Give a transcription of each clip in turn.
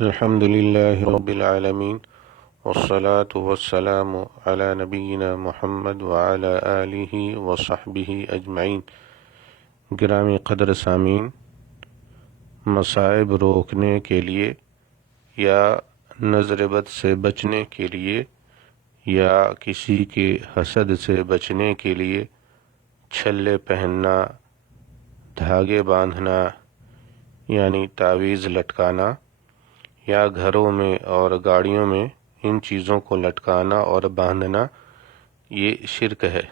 الحمد لله رب العالمين والصلاة والسلام على نبينا محمد وعلى آله وصحبه أجمعين۔ گرامی قدر سامعین، مصائب روکنے کے لیے یا نظر بد سے بچنے کے لیے یا کسی کے حسد سے بچنے کے لیے چھلے پہننا، دھاگے باندھنا یعنی تعویذ لٹکانا، یا گھروں میں اور گاڑیوں میں ان چیزوں کو لٹکانا اور باندھنا، یہ شرک ہے،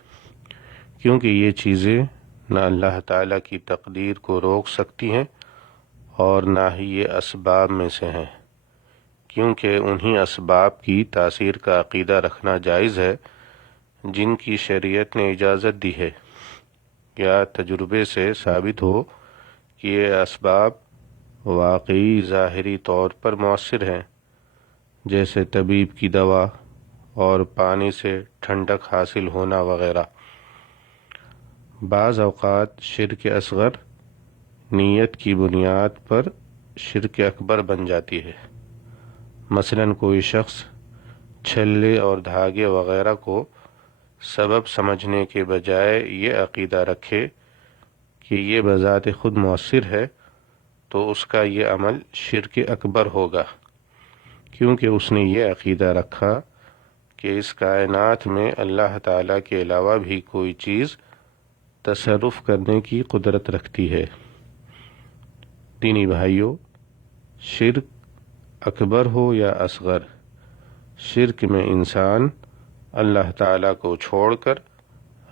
کیونکہ یہ چیزیں نہ اللہ تعالیٰ کی تقدیر کو روک سکتی ہیں اور نہ ہی یہ اسباب میں سے ہیں، کیونکہ انہی اسباب کی تاثیر کا عقیدہ رکھنا جائز ہے جن کی شریعت نے اجازت دی ہے، یا تجربے سے ثابت ہو کہ یہ اسباب واقعی ظاہری طور پر مؤثر ہیں، جیسے طبیب کی دوا اور پانی سے ٹھنڈک حاصل ہونا وغیرہ۔ بعض اوقات شرک اصغر نیت کی بنیاد پر شرک اکبر بن جاتی ہے۔ مثلاً کوئی شخص چھلے اور دھاگے وغیرہ کو سبب سمجھنے کے بجائے یہ عقیدہ رکھے کہ یہ بذات خود مؤثر ہے، تو اس کا یہ عمل شرک اکبر ہوگا، کیونکہ اس نے یہ عقیدہ رکھا کہ اس کائنات میں اللہ تعالیٰ کے علاوہ بھی کوئی چیز تصرف کرنے کی قدرت رکھتی ہے۔ دینی بھائیوں، شرک اکبر ہو یا اصغر، شرک میں انسان اللہ تعالیٰ کو چھوڑ کر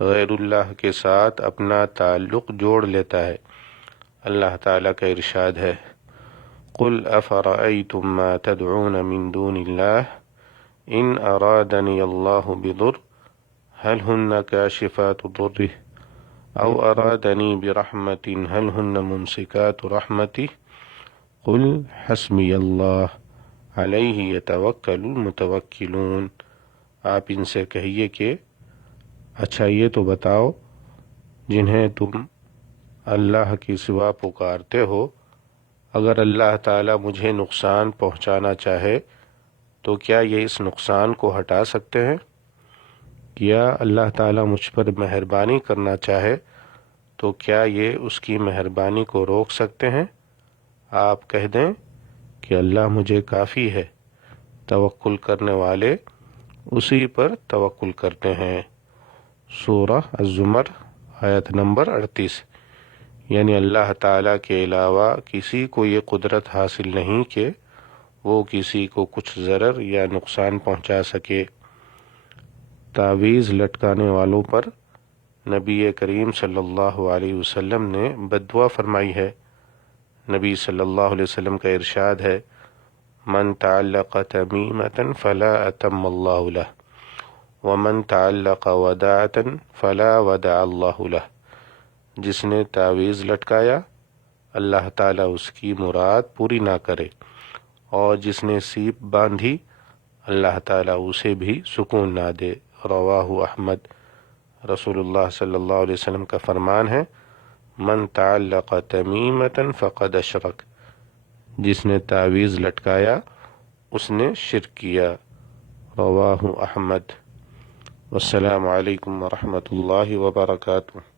غیر اللہ کے ساتھ اپنا تعلق جوڑ لیتا ہے۔ اللہ تعالیٰ کا ارشاد ہے، قُلْ أَفَرَأَيْتُم مَّا تَدْعُونَ مِن دُونِ اللَّهِ إِنْ أَرَادَنِيَ اللَّهُ بِضُرٍّ هَلْ هُنَّ كَاشِفَاتُ ضُرِّهِ أَوْ أَرَادَنِي بِرَحْمَةٍ هَلْ هُنَّ مُمْسِكَاتُ رَحْمَتِهِ قُلْ حَسْبِيَ اللَّهُ عَلَيْهِ يَتَوَكَّلُ الْمُتَوَكِّلُونَ۔ آپ ان سے کہیے کہ اچھا یہ تو بتاؤ، جنہیں تم اللہ کی سوا پکارتے ہو، اگر اللہ تعالیٰ مجھے نقصان پہنچانا چاہے تو کیا یہ اس نقصان کو ہٹا سکتے ہیں؟ یا اللہ تعالیٰ مجھ پر مہربانی کرنا چاہے تو کیا یہ اس کی مہربانی کو روک سکتے ہیں؟ آپ کہہ دیں کہ اللہ مجھے کافی ہے، توکل کرنے والے اسی پر توکل کرتے ہیں۔ سورہ الزمر آیت نمبر 38۔ یعنی اللہ تعالیٰ کے علاوہ کسی کو یہ قدرت حاصل نہیں کہ وہ کسی کو کچھ ضرر یا نقصان پہنچا سکے۔ تعویذ لٹکانے والوں پر نبی کریم صلی اللہ علیہ وسلم نے بد دعا فرمائی ہے۔ نبی صلی اللہ علیہ وسلم کا ارشاد ہے، من تعلق تمیمة فلا اتم اللہ لہ ومن تعلق وداعة فلا ودع اللہ لہ۔ جس نے تعویذ لٹکایا، اللہ تعالیٰ اس کی مراد پوری نہ کرے، اور جس نے سیپ باندھی، اللہ تعالیٰ اسے بھی سکون نہ دے۔ رواہ احمد۔ رسول اللہ صلی اللہ علیہ وسلم کا فرمان ہے، من تعلق تمیمة فقد اشرک۔ جس نے تعویذ لٹکایا اس نے شرک کیا۔ رواہ احمد۔ والسلام علیکم ورحمۃ اللہ وبرکاتہ۔